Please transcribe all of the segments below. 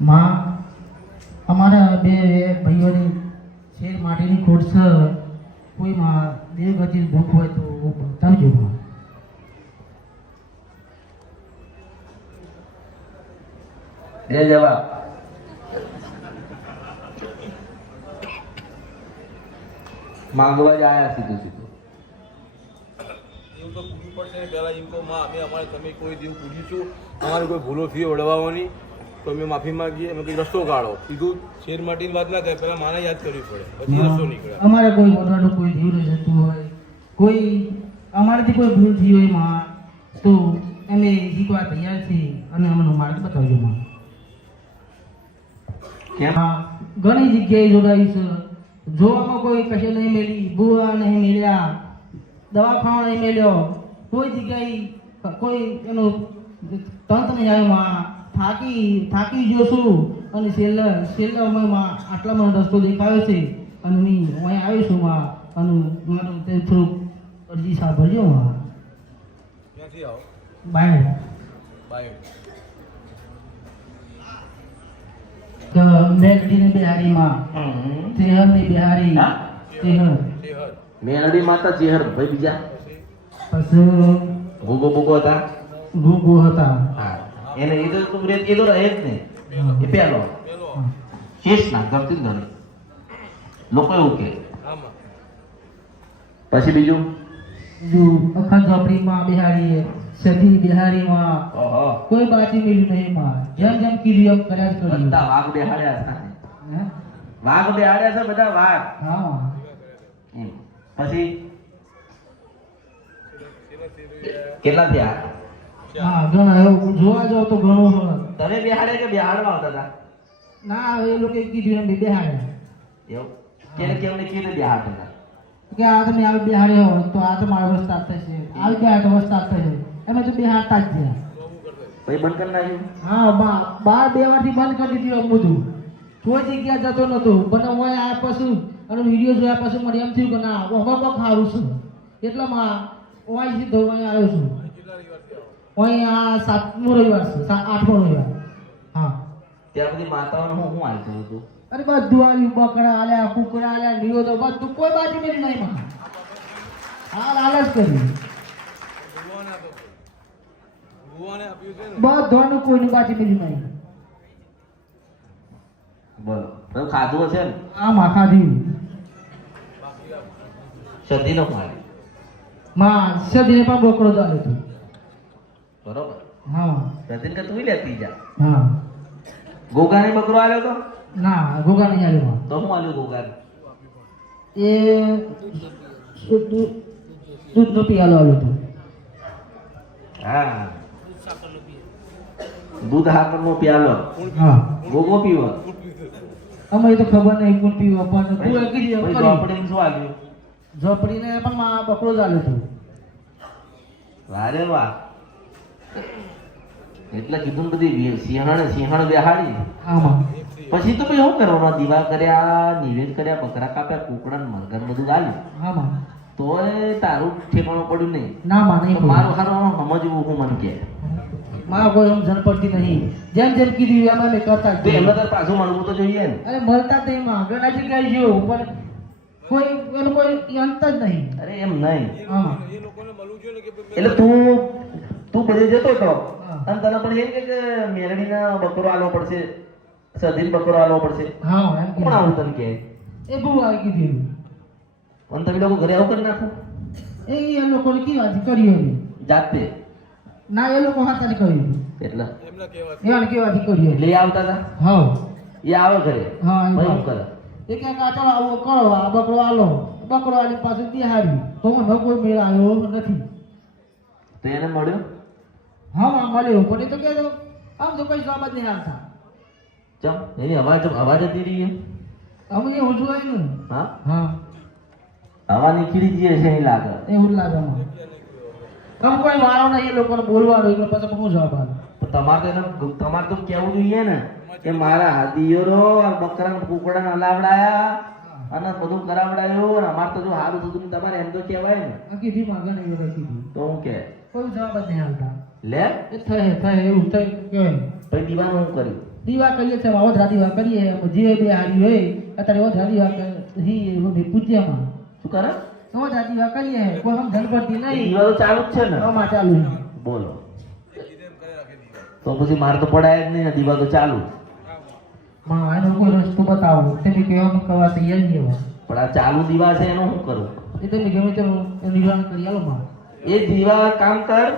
માં અમારા બે ભાઈઓની શેર માટેની ખોટ કોઈ કોઈમાં બે ગતિ ભૂખ હોય તો બતાવજો માં. દે જવાબ માંગવા જ આયા સીધું સીધું. એવું તો પૂછવું પડશે પહેલાં એમ કહો માં અમે અમારે તમે કોઈ દેવ પૂછ્યું છું અમારી કોઈ ભૂલો ફી વડવાઓની તો અમે માફી માંગીએ અમે કંઈ રસ્તો કાઢો કીધું શેર માટીની વાત ના થાય પહેલાં માને યાદ કરવી પડે પછી રસ્તો નીકળે. અમારે કોઈ મોટાનું કોઈ જીવ જતું હોય કોઈ અમારાથી કોઈ ભૂલ થઈ હોયમાં તો અમે શીખવા તૈયાર છીએ અને અમને માર્ગ બતાવજો માં. કેમ? ઘણી જગ્યાએ જોડાઈ છે. જોવામાં કોઈ કશે નહીં મેળી બુવા નહીં મેળ્યા દવાખાનો નહીં મેળ્યો કોઈ જગ્યાએ કોઈ એનું તંત નહીં આવ્યું માં. થાકી થાકી ગયો છું. અને છેલ્લા છેલ્લા સમયમાં આટલા મને રસ્તો દેખાયો છે. અને હું અહીં આવ્યો છું માં. અને મારું તે થોડુંક અરજી સાંભળજો માં. ક્યાંથી આવો? બાય બાય કે મેઘડીને બિહારીમાં તેહરની બિહારી. તેહર. મેલડી માતા ચેહર ભાઈ બીજા? પછી ભૂગો ભૂગો હતા? ભૂગો હતા. હા. એને એ તો તું રે- એ તો રહે જ નહીં. એ પહેલો પેલો શેષ ના ગમતી જ લોકો એવું કે પછી બીજું? અખંડ ઝોપડીમાં બિહારી સધી બિહારીમાં ઓહો. કોઈ બાજી મિલ્યું નહીં માં જેમ જેમ કીધું એમ કર્યા જ કર્યું. બધા વાઘ બેહાડ્યા હતા હે? વાઘ બેહાડ્યા છે બધા વાઘ. હા. હમ. પછી? કેટલા થયા? હા ઘણા એવું જોવા જાવ તો ઘણું તમે બેહાડ્યા કે બેહાડવા આવતા હતા? ના એ લોકો કીધું એમ બિહાડ્યા એવું? કેને કેમને કીધું બેહાડતા હતા? કે આ તમે આવી બિહાડ્યો હોય તો આ તો મારો વસ્તા થશે આવી ગયા તો વસ્તા થશે એમ તો બિહારતા જ ગયા. પછી બંધ કરી નાખ્યું? હા બા બાર બે વારથી બંધ કરી દીધું બધું. કોઈ જગ્યા જતો નતો. પણ હું આયા પછી અને વીડિયો જોયા પછી મને એમ થયું કે ના હું કોક સારું છું. એટલામાં હું અહીં સીધો આવ્યો છું. અહીં આ સાતમો રવિવાર છે આઠમો રવિવાર. હા. ત્યાં બધી માતાઓને હું હું હાલતું હતું? અરે બધું આવ્યું બકરા આલ્યા કુકરા આલ્યા લીઓ તો બધું કોઈ બાજુ મેરી નહીં માં હાલ હાલ જ કર્યું બધાનું કોઈની બાજુ મેળી નહીં બોલો. તમે ખાધું હશે ને? હા માં દીવ સદી નો ખાલી માં સદીને પણ બોકડો ચાલ્યો હતું. બરોબર. હા. સદી કે તું લેતી જા. હા. ગોગાને બકરો આલ્યો તો? ના ગોગા નહીં આવ્યો માં. તો હું આલ્યું એ દૂધ દૂધનો પિયાલો આવ્યો હતો હા. દૂધ હાકર નો પ્યાલો. હા. ગોગો પીવો. અમે તો ખબર નહીં કોણ પીવો પણ તું એ કીધી એમ પછી કર્યું. ઝોપડીને શું આલ્યું? ઝોપડીને પણ બકરો જ આવ્યો હતો વારે વાહ એટલે કીધું બધી સિંહણ સિંહણ બેહાડી. પછી તો ભાઈ શું કરવાનો? દીવા કર્યા નિવેદ કર્યા બકરા કાપ્યા કુકડા ને બધું ગાલ્યું તોય તારું ઠેકાણું પડ્યું નહીં. ના માં નહીં મારું હારું સમજવું હું મન કે. માં કોઈ સમજણ પડતી નહીં. જેમ જેમ કીધું એમ એમ કરતા તો એમને ગયા. પાછું મળવું તો જોઈએ ને. અરે મળતા તો નહીં આગળ ઘણા ગઈ જોયું પણ કોઈ એનું કોઈ અંત જ નહીં. અરે એમ નહીં. એટલે તું તું બધે જતો હતો. અને તને પણ એમ કે કે મેરડીના બકરો આલવો પડશે સધીન બકરો આલવો પડશે. હા કોણ આવું તને કે એ બહુ આવી કીધું અને તમે લોકો ઘરે આવું કરી નાખો? એ એ લોકોને કેવી વાત કરી જાતે? ના એ લોકો હાથાથી કર્યું એટલે? એમને કેવા એને કેવાથી કર્યું એટલે આવતા હતા? હા. એ આવે ઘરે? હા એ ભાઈ વાત. શું કરે? એ કે કાચો આવો કરો આ બકરો આલો. બકરો આલી પાછું બિહારી તો મને કોઈ મેળ આવ્યો નથી. તો એને મળ્યો? હા માં મળ્યો. પણ એ તો કે આમ તો કઈ સમજ નહીં આવતા ચમ એની અવાજ અવાજ હતી રહી અમને એ જોવાય ને. હા? હા. હવા નીકળી જઈએ છે એ લાગે. એવું લાગે તમ કોઈ વારો નહીં એ લોકોને બોલવાનો એટલે પછી હું જવાબ આવે તમારે તો તમારે તો કેવું જોઈએ ને કે મારા હાદીઓ બકરા કુકડા હલાવડાયા અને બધું કરાવડાયું અને અમારે તો જો સારું થતું તમારે એમ તો કહેવાય ને. કીધી ઘણી વખત તો હું કે કોઈ જવાબ જ નહીં આવતા લે? એ થાય થાય એવું થાય કે પછી દીવાનું હું કર્યું દીવા કરીએ છે ઓધરા દીવા કરીએ. જે બે હારી હોય અત્યારે ઓધરા દીવા કરી પૂજ્યમાં. શું કરે? ઓધરા દીવા કરીએ. કોઈ આમ ધનપતિ નહીં. દીવા ચાલુ જ છે ને? આમાં ચાલુ બોલો. તો પછી મારે તો પડાય જ નહીં દીવા તો ચાલુ. માં આનો કોઈ રસ્તો બતાવો. તમે કહેવામાં કવા તૈયાર નહીં હોય પણ આ ચાલુ દીવા છે એનું શું કરું? એ તમે ગમે તે નિવારણ કરી આલો માં. એ દીવા કામ કર.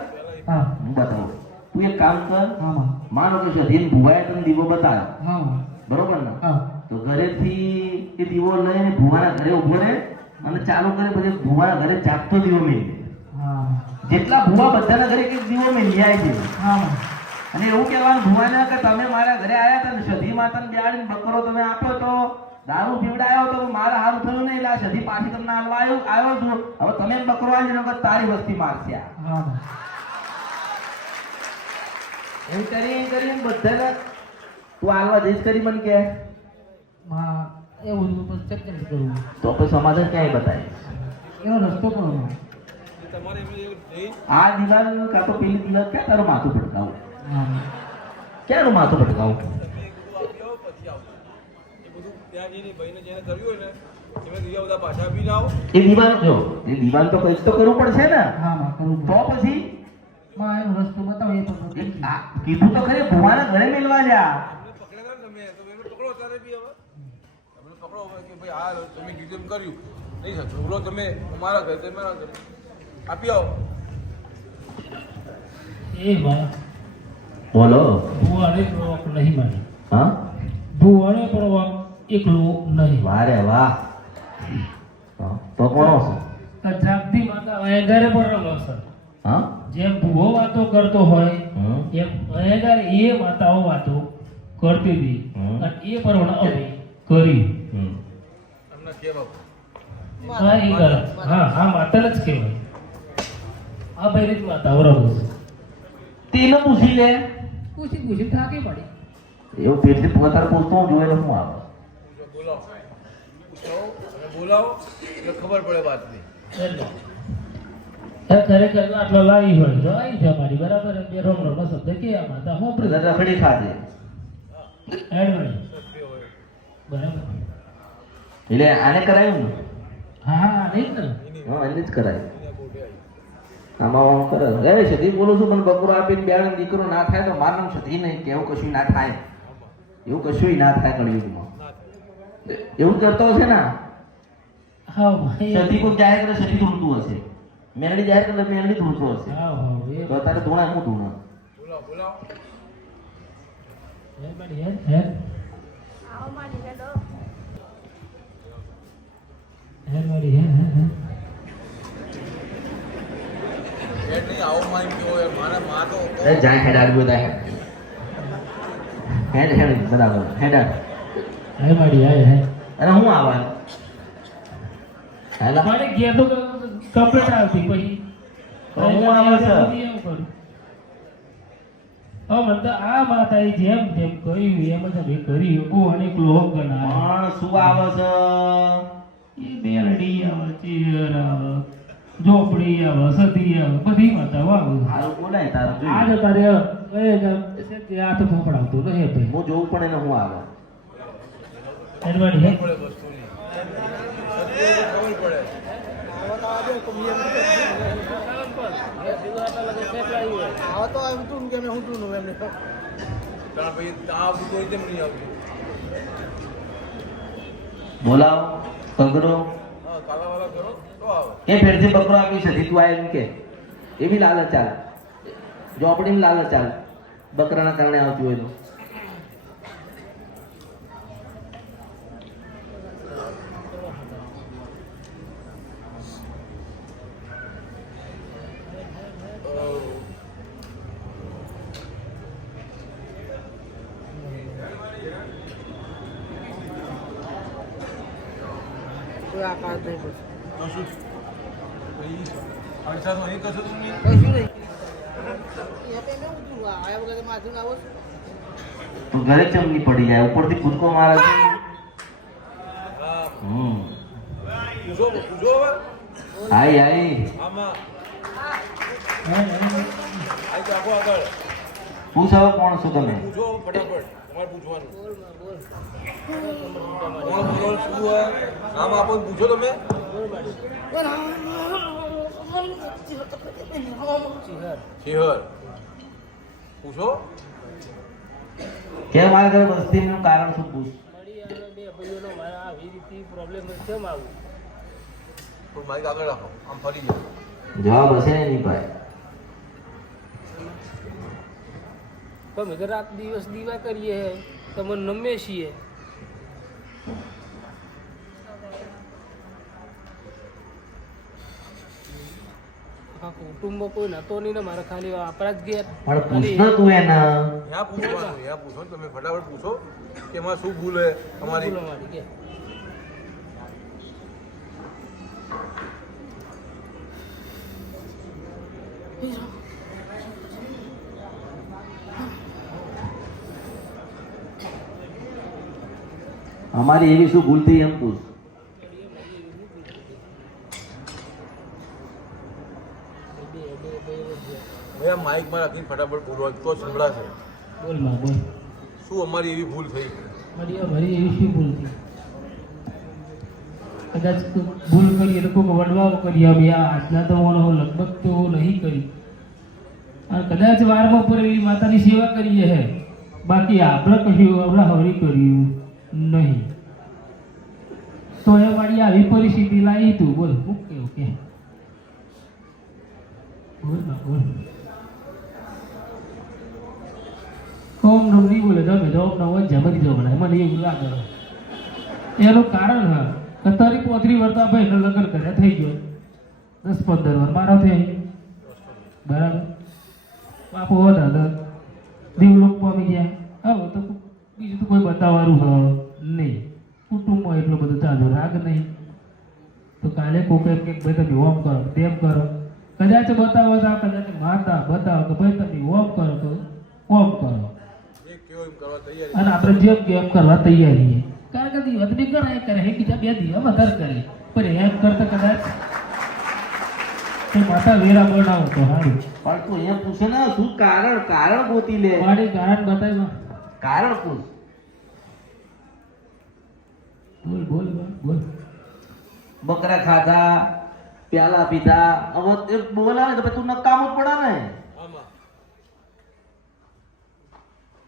હા. હું બતાવું. તું એક કામ કર. હા માનો કે સધીન ભુવાએ તને દીવો બતાવ્યો. હા બરોબર ને? હા. તો ઘરેથી એ દીવો લઈને ભુવાના ઘરે ઊભો રહે અને ચાલુ કરે પછી ભુવાના ઘરે ચાપતો દીવો મેળવી હા. જેટલા ભુવા બધાના ઘરે એક દીવો મેળવી જાય છે હા. અને એવું કહેવાનું ભુવાને કે તમે મારા ઘરે આવ્યા હતા ને સધી માતાને બેહાડીને બકરો તમે આપ્યો તો દારૂ પીવડાયો તો મારા હારું થયું નહીં એટલે આ સધી પાછી તમને આલવા આવ્યો આવ્યો છું. હવે તમે બકરો આવી તારી વસ્તી મારશે એમ કરી એમ કરીને બધાને તું આલવા જઈશ કરી મને કે. હા એવું પછી ચેક કરું તો પછી સમાધાન ક્યાંય બતાવીશ એનો રસ્તો પણ એમ આ દિવાલ કાં તો પેલી દિવાલ ક્યાં તારું માથું ભટકાવું ક્યાંનું માથું ભટકાવું એ દિવાલ જો એ દિવાલ તો કંઈક તો કરવું પડશે ને. હા તો પછી માં એનો રસ્તો બતાવો એ. આ કીધું તો ખરી ભુવાના ઘરે મેલવા જા પકડ્યા તમે તો એમને પકડો ત્યારે બી હવે. એમને પકડો કે ભાઈ આ તમે કીધું એમ કર્યું. નહીં સર છોકરો તમે અમારા ઘરે તમે મારા ઘરે. આપી આવો. એ માં બોલો. ભુવાને પ્રવક નહીં માની. હા? ભુવાને પ્રવક એકલો નહીં. વારે વાહ. હા, તો કોણો છે આ જાગતી માતા ઘરે પણ છે હા? જેમ ભૂવો વાતો કરતો હોય હમ. એમ અયંગાર એ માતાઓ વાતો કરતી હતી. અને એ પરવણ અમે કરી. હા એ કરે. હા હા માતાને જ કહેવાય. આ ભાઈ રીત માતાઓ રહો તેને પૂછી લે. પૂછી પૂછી થાકી પડી. એવું પેટલી પોતાને પૂછતો હું જોઈને શું આવે? બોલાવો. બોલાવો એટલે ખબર પડે વાતની. ખરેખર આટલો લાવી હોય તો આવી છે મારી બરાબર? બે રોમ રોમ શબ્દ કે આ માતા હું એટલે રખડી ખાજે. એડવાણી બરાબર. એટલે આને કરાયું ને? હા નહીં ને. હા એને જ કરાયું. આવી આમાં હું કરે. એ સધી બોલું છું પણ બકરો આપીને બેણ દીકરો ના થાય તો મારું નામ સધી નહીં કે એવું કશું ના થાય. એવું કશું ના થાય કળિયુગમાં. એવું કરતો હશે ને? હા સધી કોઈ જાહેર કરે સધી ધૂણતું હશે. મેરડી જાય એટલે મેરડી ધૂણતો હશે. હા હા તો અત્યારે ધૂણા હું ધૂણા હે હે હે હે હે આવો મારી યાર મારા માં તો જાય હેડ બધા હેડ. હેડ બરાબર હેડ આડ. મહેરબાની હે હે અને હું આવવાનું હેલા? મારે ઘેર તો કમ્પ્લીટ આવતી પછી હું આવે છે? એવું કરું. મને તો આ માતાએ જેમ જેમ કહ્યું એમ જ અમે કર્યું બહુ અનેક લોક ગણાય પણ શું આવે છે? એ બેલડી આવે ચેર આવે ઝોપડી આવે સતી આવે બધી માતાઓ આવે હારું બોલાય તારે આ તારે એ તે હાથ ફફડાવતો રહે ભાઈ હું જોઉં પણ એને હું આવે. મહેરબાની હે? પડે વસ્તુની ખબર પડે કારણ ભાઈ આ બધું કોઈ તેમ નહીં આવતું? બોલાવો પકડો. હા કાલાવાલા કરો તો આવે. એ ફેરથી બકરો આપી છે તું આ એમ કે. એવી લાલચ ચાલે. ઝોપડીની લાલચ ચાલે. બકરાના કારણે આવતી હોય તો કોઈ આકાર નહીં પડશે તો શું ભાઈ કશું નહીં એ આવો છો. તો ઘરે ચમની પડી જાય? ઉપરથી કૂદકો મારે છે. હા. હમ. પૂછો પૂછો હવે. આઈ આઈ. આમાં. હે, હે. આ આગળ. પૂછ કોણ છો તમે? પૂછવાનું. હોય. પૂછો તમે. પૂછો મારા કારણ શું પૂછ? તો મારી આગળ આમ ફરી જાઓ જવાબ હશે ભાઈ. તો રાત દિવસ દીવા કરીએ તમને નમે છીએ. આખા કુટુંબમાં કોઈ નતો નહીં ને મારે ખાલી આપણા જ ઘેર પણ પૂછો તું એને. યા પૂછો યા પૂછો તમે ફટાફટ પૂછો કે એમાં શું ભૂલ હે અમારી અમારી એવી શું ભૂલ થઈ એમ પૂછ ભાઈ આ માઇકમાં રાખીને ફટાફટ બોલવા તો સંભળાશે. બોલ બોલ. શું અમારી એવી ભૂલ થઈ? અમારી એવી શું ભૂલ થઈ? કદાચ ભૂલ કરીએ તો કોઈ વડવાઓ કરીએ અમે આ આજના તો લગભગ તો નહીં કરી. અને કદાચ વારમાં પર એવી માતાની સેવા કરીએ હે. બાકી આપણે કશું આપણે હરી કર્યું નહીં. તો એ વાળી આવી પરિસ્થિતિ લાવી તું. બોલ ઓકે ઓકે. બોલ બોલ. ઓમ નમ નહીં બોલે તમે તો ઓમ હોય જ દીધો જો એમાં નહીં એવું લાગે એનું કારણ હા કે તારી પોતરી વર્તા ભાઈ એનું લગ્ન કર્યા થઈ ગયો દસ પંદર વાર મારો થઈ બરાબર બાપુ દાદા દેવલોક પામી ગયા હવે તો બીજું તો કોઈ બતાવવાનું હ નહીં કુટુંબમાં એટલો બધો ચાલો રાગ નહીં તો કાલે કોક એમ કે ભાઈ તમે ઓમ કરો તેમ કરો કદાચ બતાવો તો કદાચ માતા બતાવો કે ભાઈ તમે ઓમ કરો તો ઓમ કરો જે કયો એમ કરવા તૈયાર અને આપણે જેમ કે એમ કરવા તૈયાર છીએ કારણ કે દિવસ બી ગણાય કરે હે બીજા બે દિવસ વધારે કરે પણ એમ કરતા કદાચ માતા વેરા બનાવો તો સારું. પણ તું અહીંયા પૂછે ને શું કારણ? કારણ ગોતી લે. મારી કારણ બતાવ્યા. કારણ પૂછ. બોલ બોલ બોલ, બોલ. બકરા ખાધા પ્યાલા પીધા. હવે તે બોલાવે તો તું નકામું પડે ને આમાં બોલ બાબા પૂછે, ક્યારે તું પૂછ. ગમે એટલું બધું બરાબર તું બોલ કશું એટલી બધું કરું પણ કશું કોમ ના થાય એનો કોઈ મતલબ નહીં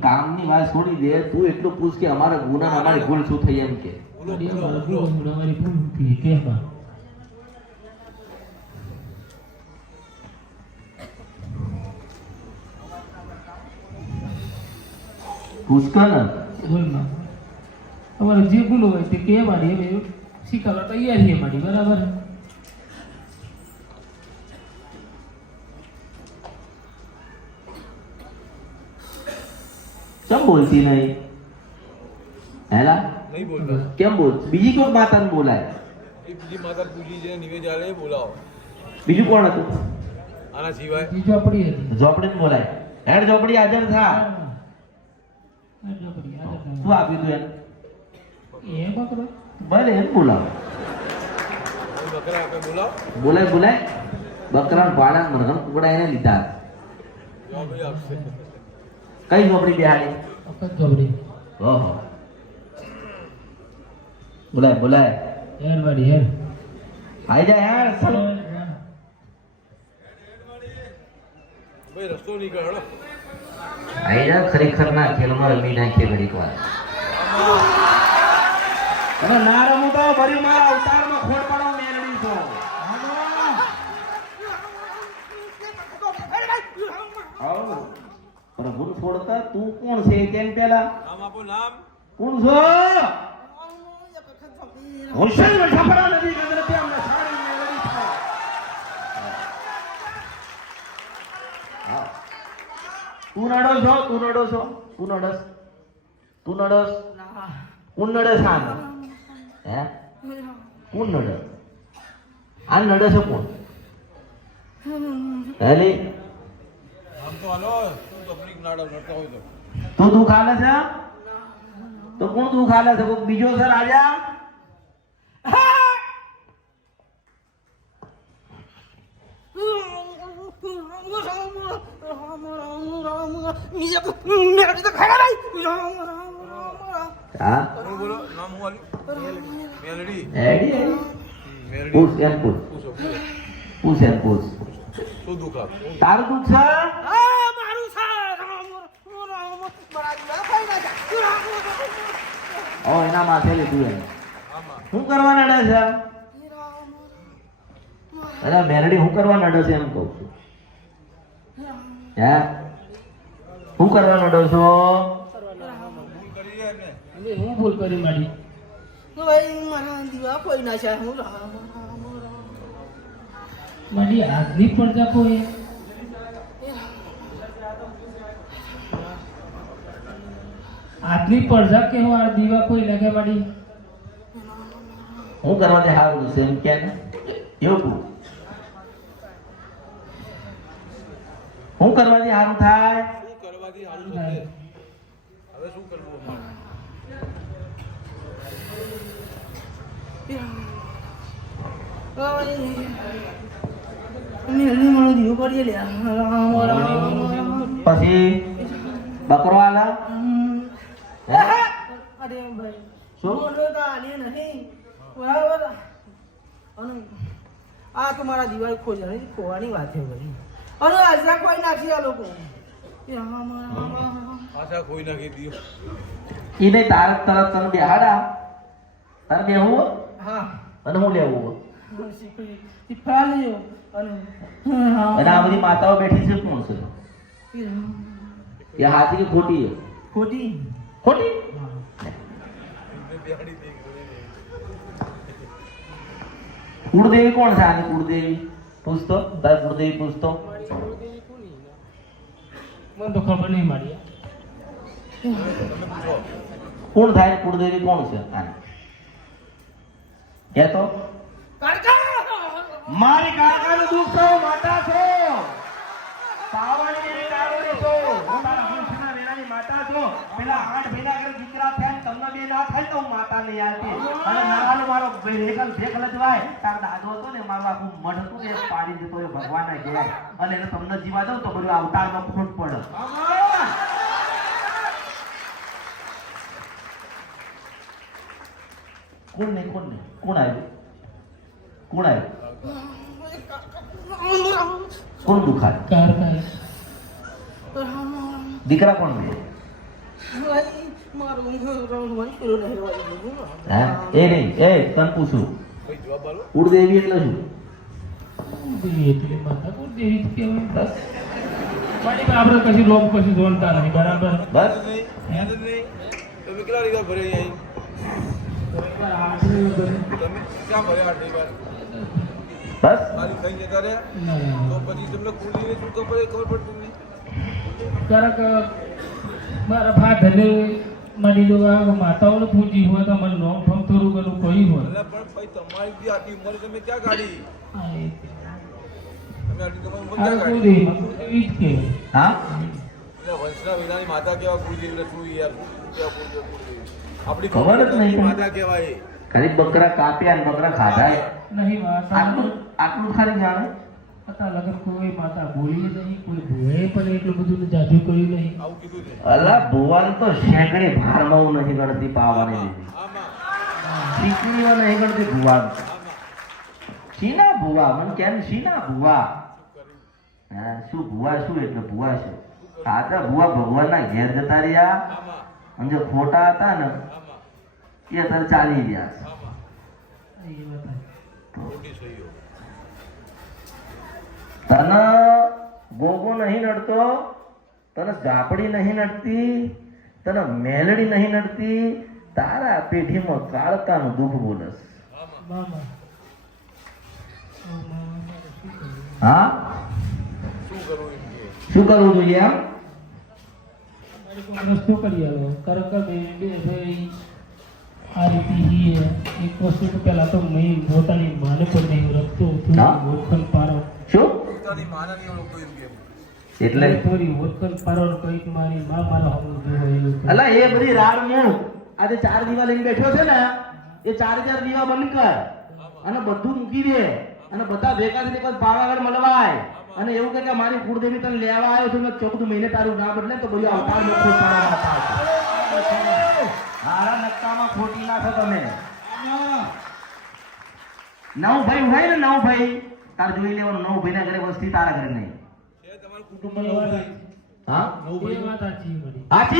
કામની વાત છોડી દે તું એટલું પૂછ કે અમારા ગુના અમારી ભૂલ શું થઈ એમ કે. બોલો અમારી જે ભૂલ હોય તે કહેવાની અમે શીખવવા તૈયાર છીએ મારી બરાબર? બોલતી નહીં. હેલા? નહીં બોલતા. કેમ બોલ? બીજી કોઈ માતાને બોલાય? બીજી માતા પૂજી છે નિવેદ આલે બોલાવો. બીજું કોણ હતું? આના સિવાય. બીજી ઝોપડી હતી. ઝોપડી બોલાય. હેડ ઝોપડી હાજર થા. શું આપ્યું તું એને. એ પકડો. ભલે એમ બોલાવ. બકરા આપે બોલાવો. બોલાય બોલાય. બકરા ભાડા મરઘમ કુકડા એને લીધા. કઈ ઝોપડી બેહાડી વખત ગબડી. ઓહો. બોલાય બોલાય. હેર વાળી, હેર. આઈ જા યાર ચાલો ભાઈ રસ્તો નીકળો આઈ જા ખરેખર ના ખેલમાં રમી નાખીએ ઘડીક વાર. અને ના રમું તો ભર્યું મારા અવતારમાં ખોડ પાડો મેળવી છો આવો. પ્રભુને છોડતા તું કોણ છે? કેમ પેલા? નામ આપો નામ? કોણ છો? હોશિયાર છપરા નથી ગંદરતી અમને સાડી મેળવી લડી છે તું નડો છો. તું નડો છો? તું નડસ તું નડસ કોણ નડે છે હે? કોણ નડે આ નડે છે કોણ હેલી? આમ તો હાલો. તું. દુઃખ હાલે છે? તો કોણ દુઃખ હાલે છે? કોઈ બીજો છે રાજા? પૂછ એમ પૂછ. પૂછ એમ પૂછ. તારું દુઃખ છે? ઓ એના માથે લીધું એમ. આમાં શું કરવા નડે છે? અરે, મેરડી, હું કરવા નડે છે એમ કહું છું. હે? હું કરવા નડો છો? હું ભૂલ કરી મારી. મારી આજની પડતા કોઈ? આજની પડજા કેવા દીવા કોઈ લગે પડી હું કરવા દે સારું છે એમ કે એવું હું કરવાથી સારું થાય? શું હવે શું કરવું અમારે મારો દીવો કરીએ લે રામ રામ રામ પછી બકરો આલા? અરે ભાઈ શું? તો આને નહીં. બરાબર? અને આ તો મારા દિવાળી ખોજવાની ખોવાની વાત છે ભાઈ. અને આશા કોઈ નાખી આ લોકો. આશા ખોઈ નાખી દીધું. ઈ નહીં તારક તરત તને બેહાડા તાર બેહવું હા? અને હું લેવું અને આ બધી માતાઓ બેઠી છે કોણ છે? એ હાથી કે ખોટી ખોટી? ખોટી? કુળદેવી કોણ છે આની કુળદેવી? પૂછતો તારે કુળદેવી પૂછતો. મને તો ખબર નહીં મારી. કોણ થાય કુળદેવી કોણ છે આની? કે તો મારી કાકાનું દુઃખ છો માતા છો. પાવાની દેવી દારૂડી છો હું તારા વંશના વેરાની માતા છો પેલા આઠ ભેગા કરે દીકરા થયા ને ના થાય તો હું માતા નહીં અને નાનો મારો ભેગલ ભેગલ જ વાય તારો દાદો હતો ને મારું આખું મઢ હતું ને પાડી દેતો એ ભગવાનના ઘેર. અને એને તમને જીવા દઉં તો બધું અવતારમાં ખોટ પડે. કોણ નહીં કોણ નહીં કોણ આવ્યું? કોણ આવ્યું? કોણ દુખાય? દીકરા કોણ છે હે? એ નહીં એ તને પૂછું. કઈ જવાબ આલો કુળદેવી એટલે શું? દેવી એટલે માતા કોણ કહેવાય. બસ. મારી પાસે આપણે પછી લોક કશું જોણતા નથી બરાબર? બસ. નહીં યાદ નહીં તમે કેટલા રીવા ભરે અહીં તમે ક્યાં આટલી વાર બસ મારી ખાઈ જતા રહ્યા તો પછી તમને કુલીને શું ખબર ખબર પડતી નહીં ક્યારેક મારા ફાધરને માની લો આ માતાઓને પૂજી હોય તો મને નોમ ફોમ થોડું ઘણું કહ્યું હોય. એટલે પણ ભાઈ તમારી બી આટલી ઉંમર તમે ક્યાં કાઢી તમે આટલી તમારી ઉંમર ક્યાં કાઢી કુળદેવી કુળદેવી જ કહેવાય હા? વંશના વિનાની માતા કેવા કુળદેવી એટલે શું યાર? આપણી ખબર જ નહીં. માતા કહેવાય ખાલી બકરા કાપ્યા ને બકરા ખાધા. નહીં આટલું આટલું ખાલી જાણે? હતા લગન કોઈ માતા બોલી નહીં કોઈ ભૂએ પણ એટલું બધું જાજુ કર્યું નહીં. આવું કીધું છે. અલા ભુવાન તો શેકડી ભારમાં નહીં ગણતી પાવાની શીકડીઓ નહીં ભુવાન. શીના ભુવા? મને કેમ શીના ભુવા? હા શું ભુવા શું એટલે ભુવા શું? આતા ભુવા ભગવાનના ઘેર જતા રહ્યા. અને જે ખોટા હતા ને એ અત્યારે ચાલી રહ્યા છે આમાં એ વાત છે. ખોટી સહીઓ તને ગોગો નહીં નડતો તને ઝાપડી નહીં નડતી તને મેલડી નહીં નડતી તારા પેઢીમાં કાળતાનું દુઃખ બોલસ? હા? શું કરવું જોઈએ એમ? વસ્તુ કરી આલો કારણ કે બે બે ભાઈ આ રીતે છીએ એક વસ્તુ પહેલા તો મેં પોતાની માને પણ નહીં રખતો ઓળખણ પારો શું? પોતાની માના ઓળખતો એમ એટલે થોડી ઓળખણ પારો કંઈક મારી માં મારા હમું જોવે અલા એ બધી રાડ મૂળ આજે ચાર દીવા લઈને બેઠો છે ને એ ચાર ચાર દીવા બંધ કર. અને બધું મૂકી દે. અને બધા ભેગા થઈને જ પાવાગઢ મળવાય. અને એવું કહે કે મારી કુળદેવી તને લેવા આવ્યો છું મેં ચોખ્ખું મહિને તારું ના બદલે તો બધું અવતાર મેં આવતા મારા નક્કામાં ખોટી નાખો તમે. નવ ભાઈ હોય ને નવ ભાઈ તાર જોઈ લેવાનું નવ ભાઈ ઘરે વસ્તી તારા ઘરે નહીં.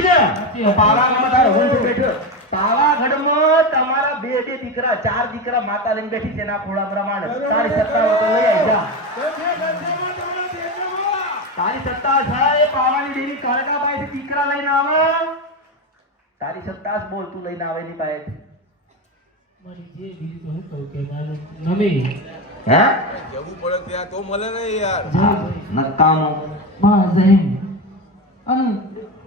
ને? પાવાગઢમાં તમારા બે બે દીકરા ચાર દીકરા માતા લઈને બેઠી છે પ્રમાણે તારી સત્તા લઈ આવી તારી સત્તા છે એ પાવાની દેવી કાળકાબાઈ દીકરા લઈને આવે. તારી સત્તા બોલ તું લઈને આવે ની પાસે. મારી જે બીજું તો હું? મારે હે જવું પડે ત્યાં તો મળે ને યાર. જય બસ જય અને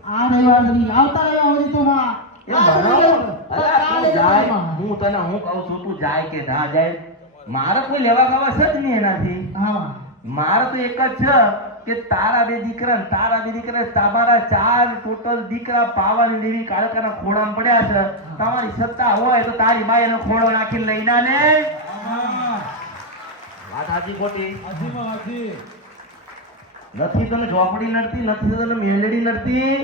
આ રવિવાર સુધી આવતા રવિવાર સુધી તો માં. એ આ બનાવો. રવિવાર- અલા, આ તું જાય. રવિવારમાં. હું તને હું કહું છું તું જાય કે ના જાય મારે કોઈ લેવા ગાવા છે જ નહીં એનાથી. હા. મારે તો એક જ છે કે તારા બે દીકરા ને તારા બે દીકરા તમારા ચાર ટોટલ દીકરા પાવાની દેવી કાળકાના ખોડામાં પડ્યા છે. તમારી સત્તા હોય તો તારી બાઈ એનો ખોડો નાખીને લઈને આને વાત સાચી ખોટી? નથી તને ઝોપડી નડતી નથી તને મેલડી નડતી?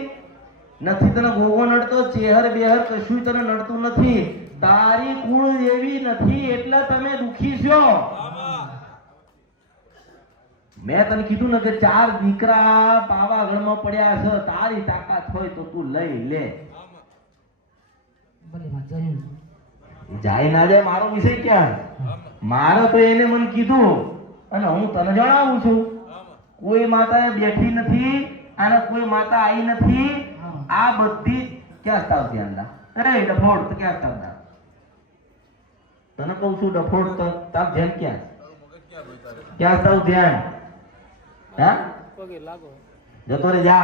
નથી તને ગોગો નડતો ચેહર બેહર કશું તને નડતું નથી. તારી કુળ એવી નથી એટલે તમે દુખી છો. મેં તને કીધું ને કે ચાર દીકરા પાવાગઢમાં પડ્યા છે તારી તાકાત હોય તો તું લઈ લે. જાય ના જાય મારો વિષય ક્યાં? મારે તો એને મને કીધું. અને હું તને જણાવું છું. કોઈ માતા બેઠી નથી અને કોઈ માતા આવી નથી. આ બધી ક્યાં સ્થાવ ધ્યાન લા અરે ડફોડ તો ક્યાં સ્થાવ તને કહું છું ડફોડ તો તાર ધ્યાન ક્યાં? ક્યાં સ્થાવ ધ્યાન? હા? જતો રે જા.